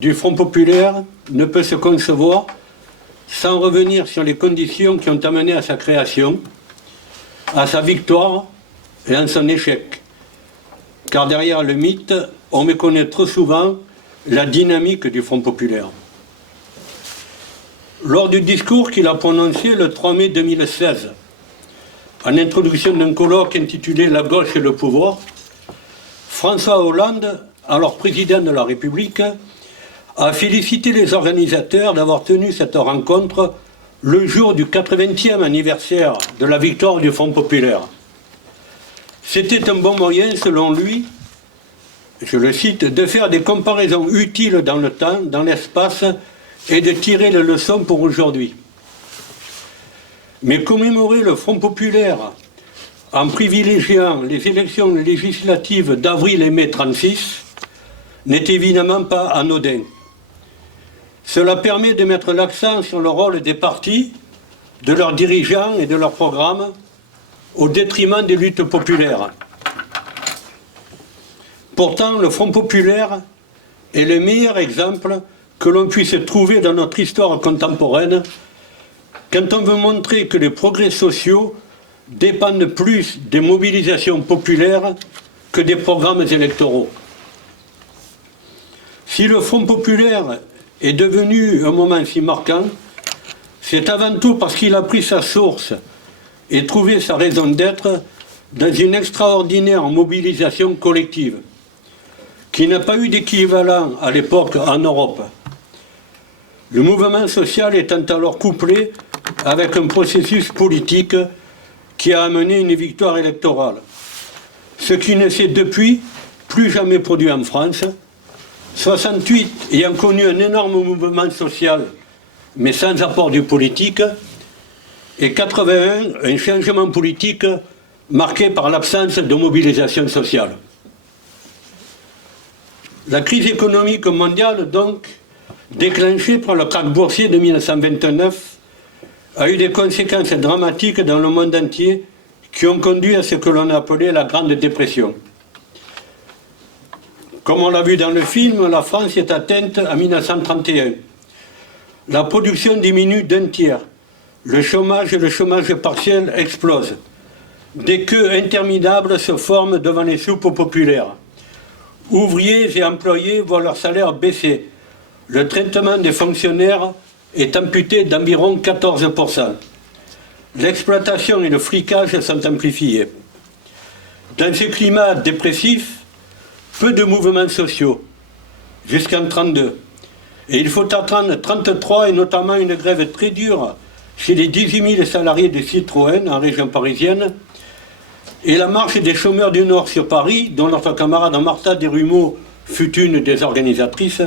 du Front populaire ne peut se concevoir sans revenir sur les conditions qui ont amené à sa création, à sa victoire et à son échec. Car derrière le mythe, on méconnaît trop souvent la dynamique du Front populaire. Lors du discours qu'il a prononcé le 3 mai 2016, en introduction d'un colloque intitulé « La gauche et le pouvoir », François Hollande, alors président de la République, a félicité les organisateurs d'avoir tenu cette rencontre le jour du 80e anniversaire de la victoire du Front populaire. C'était un bon moyen, selon lui, je le cite, de faire des comparaisons utiles dans le temps, dans l'espace, et de tirer les leçons pour aujourd'hui. Mais commémorer le Front populaire en privilégiant les élections législatives d'avril et mai 1936 n'est évidemment pas anodin. Cela permet de mettre l'accent sur le rôle des partis, de leurs dirigeants et de leurs programmes, au détriment des luttes populaires. Pourtant, le Front populaire est le meilleur exemple que l'on puisse trouver dans notre histoire contemporaine quand on veut montrer que les progrès sociaux dépendent plus des mobilisations populaires que des programmes électoraux. Si le Front populaire est devenu un moment si marquant, c'est avant tout parce qu'il a pris sa source et trouvé sa raison d'être dans une extraordinaire mobilisation collective, qui n'a pas eu d'équivalent à l'époque en Europe. Le mouvement social étant alors couplé avec un processus politique qui a amené une victoire électorale, ce qui ne s'est depuis plus jamais produit en France, 68 ayant connu un énorme mouvement social, mais sans apport du politique, et 81, un changement politique marqué par l'absence de mobilisation sociale. La crise économique mondiale, donc, déclenchée par le krach boursier de 1929, a eu des conséquences dramatiques dans le monde entier qui ont conduit à ce que l'on a appelé la Grande Dépression. Comme on l'a vu dans le film, la France est atteinte en 1931. La production diminue d'un tiers. Le chômage et le chômage partiel explosent. Des queues interminables se forment devant les soupes populaires. Ouvriers et employés voient leur salaire baisser. Le traitement des fonctionnaires est amputé d'environ 14%. L'exploitation et le flicage sont amplifiés. Dans ce climat dépressif, peu de mouvements sociaux, jusqu'en 1932. Et il faut attendre 1933 et notamment une grève très dure chez les 18 000 salariés de Citroën en région parisienne et la marche des chômeurs du Nord sur Paris, dont notre camarade Martha Desrumeaux fut une des organisatrices,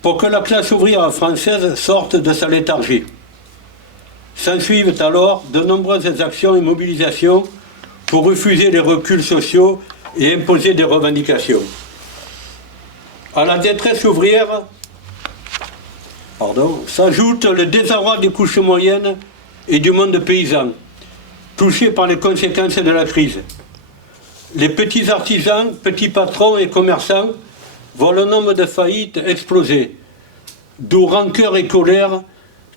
pour que la classe ouvrière française sorte de sa léthargie. S'ensuivent alors de nombreuses actions et mobilisations pour refuser les reculs sociaux et imposer des revendications. À la détresse ouvrière, s'ajoute le désarroi des couches moyennes et du monde paysan, touchés par les conséquences de la crise. Les petits artisans, petits patrons et commerçants voient le nombre de faillites exploser, d'où rancœur et colère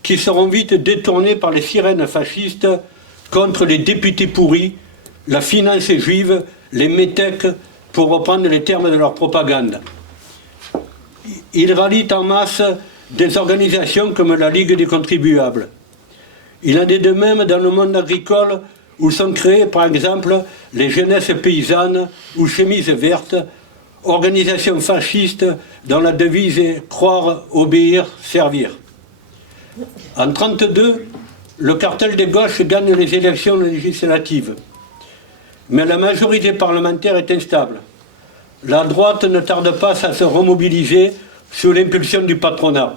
qui seront vite détournés par les sirènes fascistes contre les députés pourris, la finance juive, les métèques, pour reprendre les termes de leur propagande. Ils rallient en masse des organisations comme la Ligue des contribuables. Il en est de même dans le monde agricole où sont créées par exemple les jeunesses paysannes ou chemises vertes, organisations fascistes dont la devise est « croire, obéir, servir ». En 1932, le cartel des gauches gagne les élections législatives. Mais la majorité parlementaire est instable. La droite ne tarde pas à se remobiliser sous l'impulsion du patronat.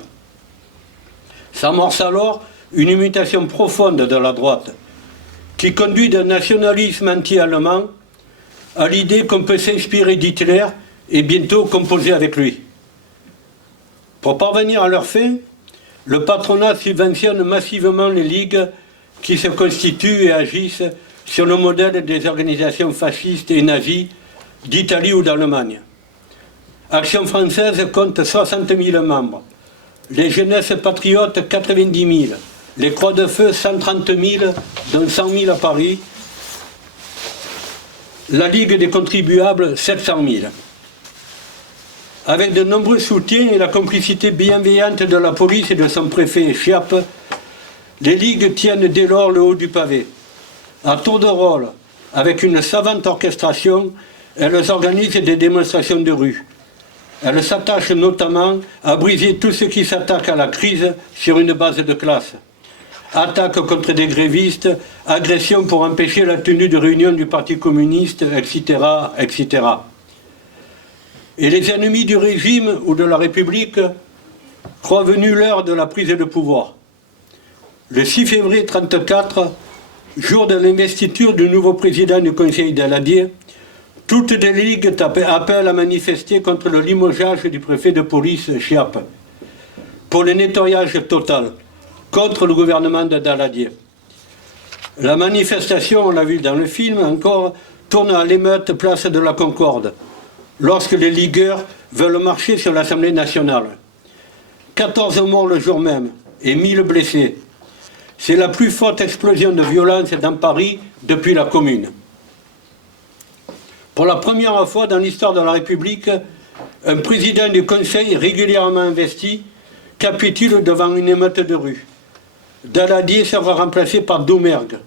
S'amorce alors une mutation profonde de la droite, qui conduit d'un nationalisme anti-allemand à l'idée qu'on peut s'inspirer d'Hitler et bientôt composer avec lui. Pour parvenir à leur fin, le patronat subventionne massivement les ligues qui se constituent et agissent sur le modèle des organisations fascistes et nazies d'Italie ou d'Allemagne. Action française compte 60 000 membres. Les Jeunesses patriotes, 90 000. Les Croix de Feu, 130 000, dont 100 000 à Paris. La Ligue des contribuables, 700 000. Avec de nombreux soutiens et la complicité bienveillante de la police et de son préfet Chiappe, les ligues tiennent dès lors le haut du pavé. À tour de rôle, avec une savante orchestration, elles organisent des démonstrations de rue. Elles s'attachent notamment à briser tout ce qui s'attaque à la crise sur une base de classe. Attaques contre des grévistes, agressions pour empêcher la tenue de réunions du Parti communiste, etc., etc. Et les ennemis du régime ou de la République croient venue l'heure de la prise de pouvoir. Le 6 février 1934, jour de l'investiture du nouveau président du Conseil d'Aladier, toutes les ligues appellent à manifester contre le limogeage du préfet de police Chiappe, pour le nettoyage total, contre le gouvernement de Daladier. La manifestation, on l'a vu dans le film encore, tourne à l'émeute place de la Concorde, lorsque les ligueurs veulent marcher sur l'Assemblée nationale. 14 morts le jour même et 1000 blessés. C'est la plus forte explosion de violence dans Paris depuis la Commune. Pour la première fois dans l'histoire de la République, un président du Conseil régulièrement investi capitule devant une émeute de rue. Daladier sera remplacé par Doumergue.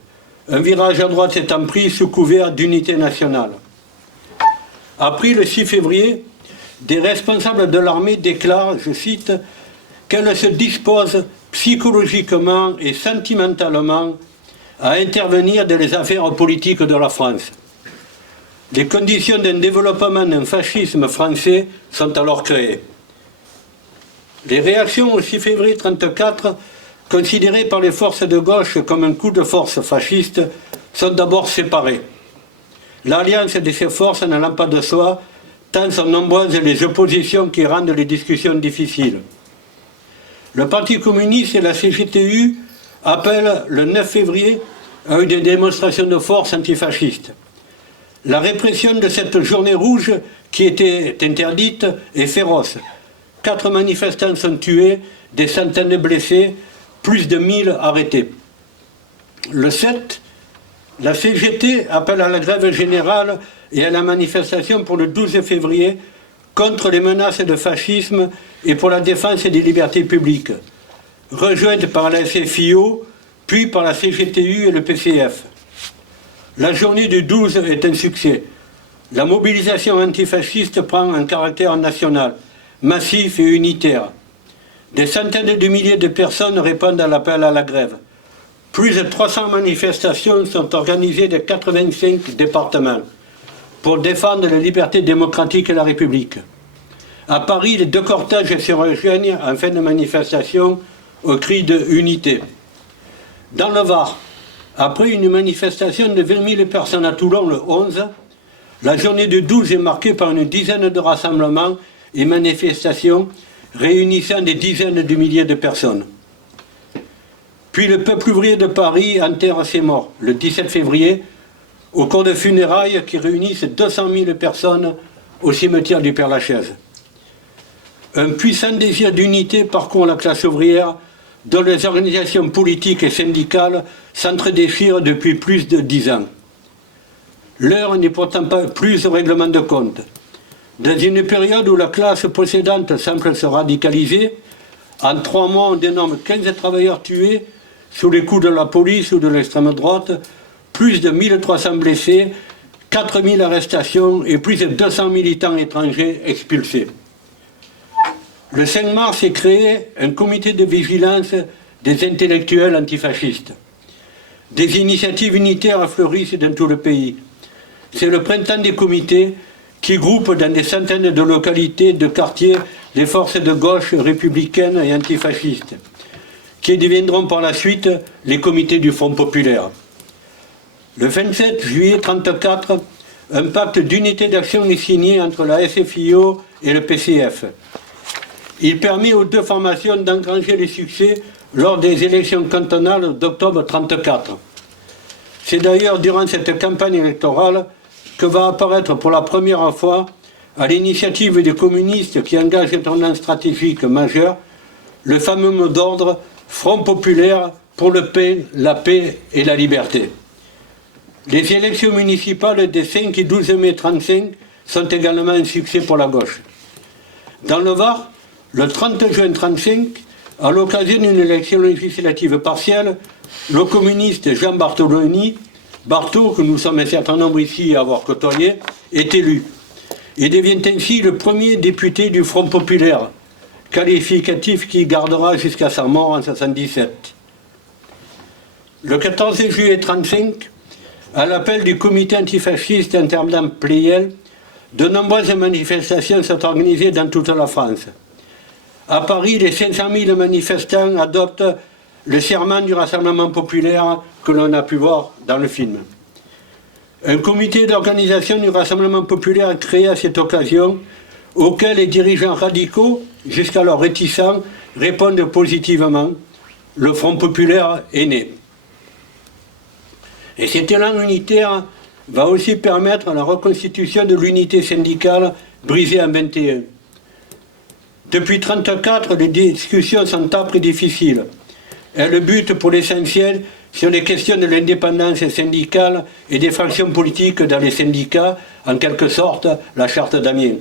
Un virage à droite s'étant pris sous couvert d'unité nationale. Après le 6 février, des responsables de l'armée déclarent, je cite, qu'elle se dispose psychologiquement et sentimentalement à intervenir dans les affaires politiques de la France. Les conditions d'un développement d'un fascisme français sont alors créées. Les réactions au 6 février 1934, considérées par les forces de gauche comme un coup de force fasciste, sont d'abord séparées. L'alliance de ces forces n'allant pas de soi, tant sont nombreuses les oppositions qui rendent les discussions difficiles. Le Parti communiste et la CGTU appellent le 9 février à une démonstration de force antifasciste. La répression de cette journée rouge, qui était interdite, est féroce. 4 manifestants sont tués, des centaines de blessés, plus de 1000 arrêtés. Le 7, la CGT appelle à la grève générale et à la manifestation pour le 12 février contre les menaces de fascisme et pour la défense des libertés publiques, rejointe par la SFIO, puis par la CGTU et le PCF. La journée du 12 est un succès. La mobilisation antifasciste prend un caractère national, massif et unitaire. Des centaines de milliers de personnes répondent à l'appel à la grève. Plus de 300 manifestations sont organisées dans 85 départements pour défendre la liberté démocratique et la République. À Paris, les 2 cortèges se rejoignent en fin de manifestation au cri de unité. Dans le Var, après une manifestation de 20 000 personnes à Toulon le 11, la journée du 12 est marquée par une dizaine de rassemblements et manifestations réunissant des dizaines de milliers de personnes. Puis le peuple ouvrier de Paris enterre ses morts, le 17 février, au cours de funérailles qui réunissent 200 000 personnes au cimetière du Père-Lachaise. Un puissant désir d'unité parcourt la classe ouvrière, dont les organisations politiques et syndicales s'entredéchirent depuis plus de 10 ans. L'heure n'est pourtant pas plus au règlement de compte. Dans une période où la classe possédante semble se radicaliser, en 3 mois on dénombre 15 travailleurs tués sous les coups de la police ou de l'extrême droite, plus de 1300 blessés, 4000 arrestations et plus de 200 militants étrangers expulsés. Le 5 mars est créé un comité de vigilance des intellectuels antifascistes. Des initiatives unitaires fleurissent dans tout le pays. C'est le printemps des comités qui groupent dans des centaines de localités, de quartiers, les forces de gauche républicaines et antifascistes, qui deviendront par la suite les comités du Front populaire. Le 27 juillet 1934, un pacte d'unité d'action est signé entre la SFIO et le PCF. Il permet aux 2 formations d'engranger les succès lors des élections cantonales d'octobre 1934. C'est d'ailleurs durant cette campagne électorale que va apparaître pour la première fois à l'initiative des communistes qui engagent un tournant stratégique majeur, le fameux mot d'ordre Front populaire pour le paix, la paix et la liberté. Les élections municipales des 5 et 12 mai 1935 sont également un succès pour la gauche. Dans le Var, le 30 juin 1935, à l'occasion d'une élection législative partielle, le communiste Jean Bartoloni, Bartho, que nous sommes un certain nombre ici à avoir côtoyé, est élu. Il devient ainsi le premier député du Front populaire, qualificatif qui gardera jusqu'à sa mort en 1977. Le 14 juillet 1935, à l'appel du comité antifasciste intendant Pleyel, de nombreuses manifestations sont organisées dans toute la France. À Paris, les 500 000 manifestants adoptent le serment du Rassemblement populaire que l'on a pu voir dans le film. Un comité d'organisation du Rassemblement populaire est créé à cette occasion, auquel les dirigeants radicaux, jusqu'alors réticents, répondent positivement. Le Front populaire est né. Et cet élan unitaire va aussi permettre la reconstitution de l'unité syndicale brisée en 1921. Depuis 1934, les discussions sont âpres et difficiles. Elles butent pour l'essentiel sur les questions de l'indépendance syndicale et des fractions politiques dans les syndicats, en quelque sorte la charte d'Amiens.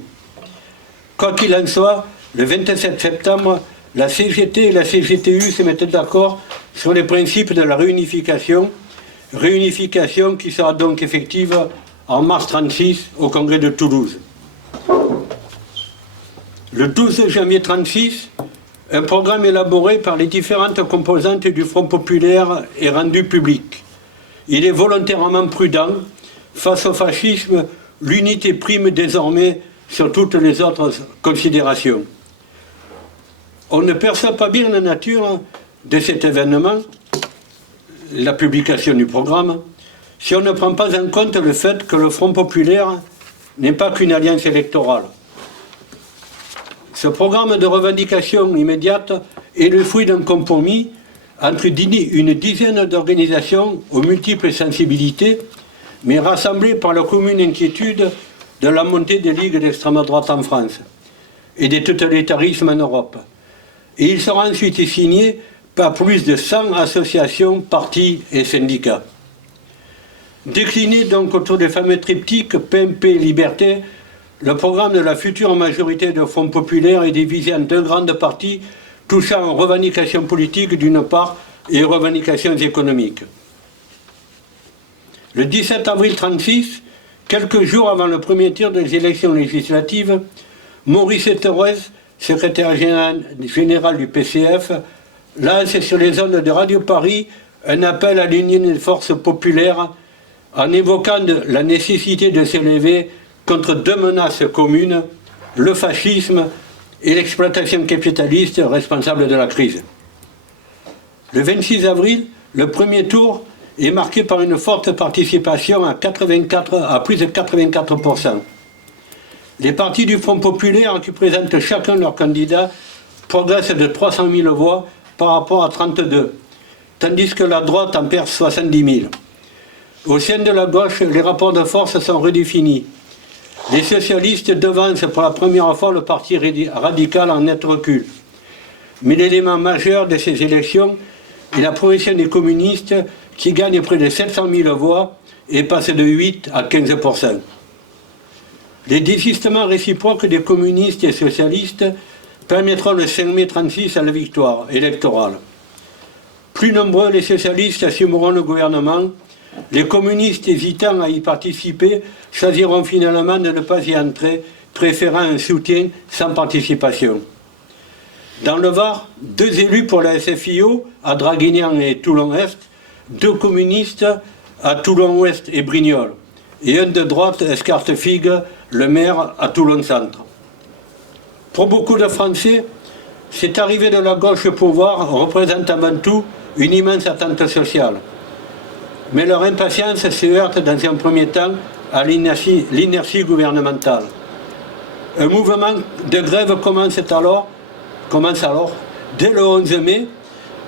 Quoi qu'il en soit, le 27 septembre, la CGT et la CGTU se mettent d'accord sur les principes de la réunification qui sera donc effective en mars 1936 au congrès de Toulouse. Le 12 janvier 1936, un programme élaboré par les différentes composantes du Front populaire est rendu public. Il est volontairement prudent. Face au fascisme, l'unité prime désormais sur toutes les autres considérations. On ne perçoit pas bien la nature de cet événement, la publication du programme, si on ne prend pas en compte le fait que le Front populaire n'est pas qu'une alliance électorale. Ce programme de revendication immédiate est le fruit d'un compromis entre une dizaine d'organisations aux multiples sensibilités, mais rassemblées par la commune inquiétude de la montée des ligues d'extrême droite en France et des totalitarismes en Europe. Et il sera ensuite signé par plus de 100 associations, partis et syndicats. Décliné donc autour des fameux triptyques paix, paix, liberté, le programme de la future majorité de Front populaire est divisé en deux grandes parties touchant aux revendications politiques d'une part et aux revendications économiques. Le 17 avril 1936, quelques jours avant le premier tir des élections législatives, Maurice Thorez, secrétaire général du PCF, lance sur les ondes de Radio Paris un appel à l'union des forces populaires en évoquant la nécessité de s'élever contre deux menaces communes, le fascisme et l'exploitation capitaliste responsable de la crise. Le 26 avril, le premier tour est marqué par une forte participation à plus de 84%. Les partis du Front populaire qui présentent chacun leur candidat progressent de 300 000 voix par rapport à 32, tandis que la droite en perd 70 000. Au sein de la gauche, les rapports de force sont redéfinis. Les socialistes devancent pour la première fois le parti radical en net recul. Mais l'élément majeur de ces élections est la progression des communistes qui gagnent près de 700 000 voix et passent de 8 à 15%. Les désistements réciproques des communistes et socialistes permettront le 5 mai 1936 à la victoire électorale. Plus nombreux, les socialistes assumeront le gouvernement. Les communistes hésitant à y participer choisiront finalement de ne pas y entrer, préférant un soutien sans participation. Dans le Var, 2 élus pour la SFIO à Draguignan et Toulon-Est, 2 communistes à Toulon-Ouest et Brignoles, et un de droite, Escartefigue, le maire à Toulon-Centre. Pour beaucoup de Français, cette arrivée de la gauche au pouvoir représente avant tout une immense attente sociale. Mais leur impatience se heurte dans un premier temps à l'inertie gouvernementale. Un mouvement de grève commence alors, dès le 11 mai,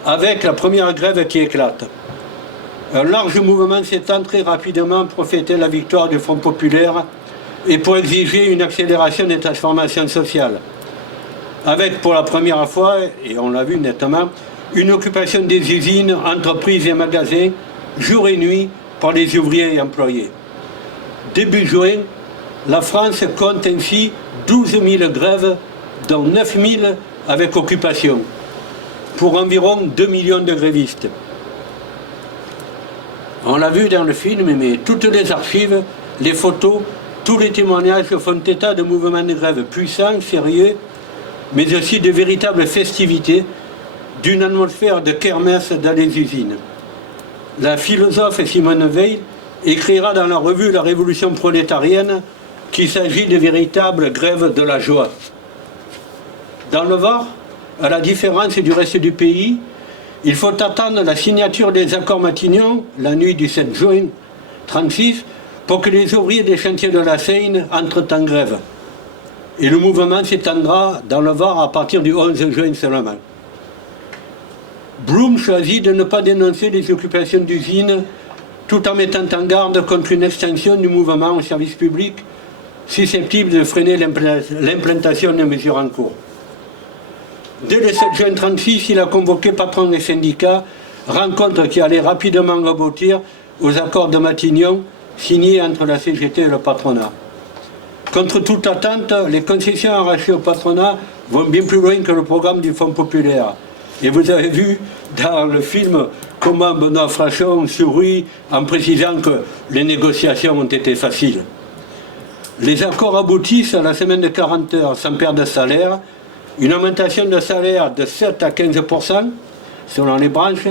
avec la première grève qui éclate. Un large mouvement s'étend très rapidement pour fêter la victoire du Front populaire et pour exiger une accélération des transformations sociales. Avec pour la première fois, et on l'a vu nettement, une occupation des usines, entreprises et magasins, jour et nuit, par les ouvriers et employés. Début juin, la France compte ainsi 12 000 grèves, dont 9 000 avec occupation, pour environ 2 millions de grévistes. On l'a vu dans le film, mais toutes les archives, les photos, tous les témoignages font état de mouvements de grève puissants, sérieux, mais aussi de véritables festivités, d'une atmosphère de kermesse dans les usines. La philosophe Simone Veil écrira dans la revue La Révolution prolétarienne qu'il s'agit de véritables grèves de la joie. Dans le Var, à la différence du reste du pays, il faut attendre la signature des accords Matignon, la nuit du 7 juin 1936, pour que les ouvriers des chantiers de la Seine entrent en grève. Et le mouvement s'étendra dans le Var à partir du 11 juin seulement. Blum choisit de ne pas dénoncer les occupations d'usines tout en mettant en garde contre une extension du mouvement au service public susceptible de freiner l'implantation des mesures en cours. Dès le 7 juin 1936, il a convoqué patrons et syndicats, rencontre qui allait rapidement aboutir aux accords de Matignon signés entre la CGT et le patronat. Contre toute attente, les concessions arrachées au patronat vont bien plus loin que le programme du Fonds populaire. Et vous avez vu dans le film comment Benoît Frachon sourit en précisant que les négociations ont été faciles. Les accords aboutissent à la semaine de 40 heures sans perte de salaire, une augmentation de salaire de 7 à 15% selon les branches,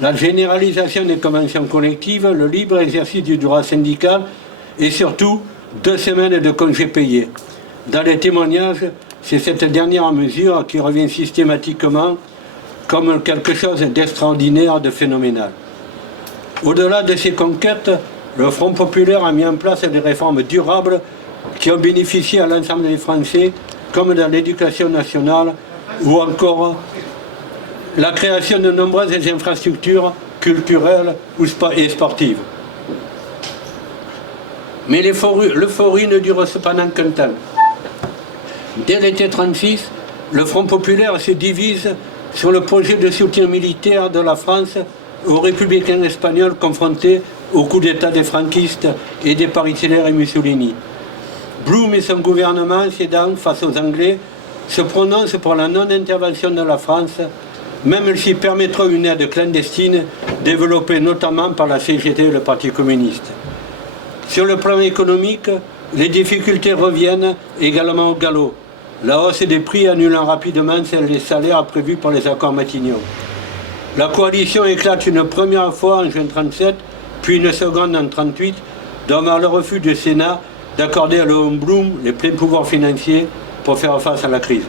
la généralisation des conventions collectives, le libre exercice du droit syndical et surtout 2 semaines de congés payés. Dans les témoignages, c'est cette dernière mesure qui revient systématiquement comme quelque chose d'extraordinaire, de phénoménal. Au-delà de ces conquêtes, le Front populaire a mis en place des réformes durables qui ont bénéficié à l'ensemble des Français, comme dans l'éducation nationale ou encore la création de nombreuses infrastructures culturelles et sportives. Mais l'euphorie ne dure cependant qu'un temps. Dès l'été 1936, le Front populaire se divise sur le projet de soutien militaire de la France aux républicains espagnols confrontés au coup d'État des franquistes et des paricillaires et Mussolini. Blum et son gouvernement, cédant face aux Anglais, se prononcent pour la non-intervention de la France, même s'ils permettront une aide clandestine développée notamment par la CGT et le Parti communiste. Sur le plan économique, les difficultés reviennent également au galop. La hausse des prix annulant rapidement les salaires prévus par les accords Matignon. La coalition éclate une première fois en juin 1937, puis une seconde en 1938, devant le refus du Sénat d'accorder à Léon Blum les pleins pouvoirs financiers pour faire face à la crise.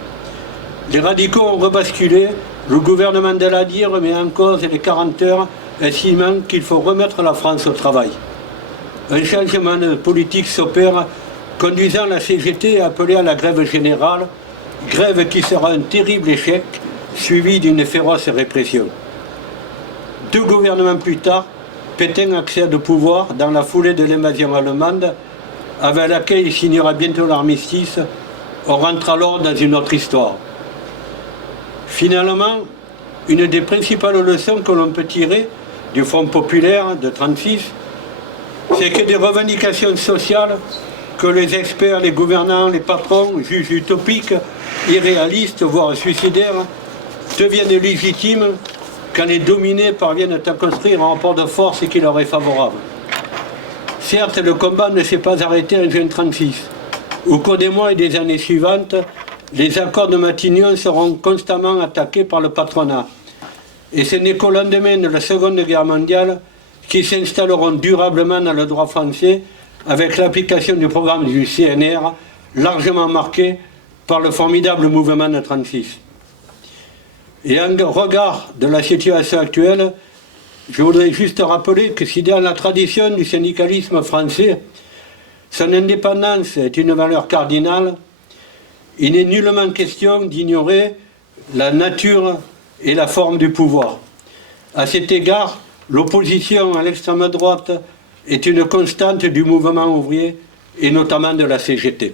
Les radicaux ont rebasculé, le gouvernement Daladier remet en cause les 40 heures, estimant qu'il faut remettre la France au travail. Un changement politique s'opère, conduisant la CGT à appeler à la grève générale, grève qui sera un terrible échec, suivi d'une féroce répression. 2 gouvernements plus tard, Pétain accède au pouvoir dans la foulée de l'invasion allemande, avec laquelle il signera bientôt l'armistice. On rentre alors dans une autre histoire. Finalement, une des principales leçons que l'on peut tirer du Front populaire de 1936, c'est que des revendications sociales que les experts, les gouvernants, les patrons jugent utopiques, irréalistes, voire suicidaires, deviennent légitimes quand les dominés parviennent à construire un rapport de force qui leur est favorable. Certes, le combat ne s'est pas arrêté en juin 1936. Au cours des mois et des années suivantes, les accords de Matignon seront constamment attaqués par le patronat. Et ce n'est qu'au lendemain de la Seconde Guerre mondiale qu'ils s'installeront durablement dans le droit français avec l'application du programme du CNR, largement marqué par le formidable mouvement de 1936. Et en regard de la situation actuelle, je voudrais juste rappeler que si dans la tradition du syndicalisme français, son indépendance est une valeur cardinale, il n'est nullement question d'ignorer la nature et la forme du pouvoir. À cet égard, l'opposition à l'extrême droite est une constante du mouvement ouvrier et notamment de la CGT.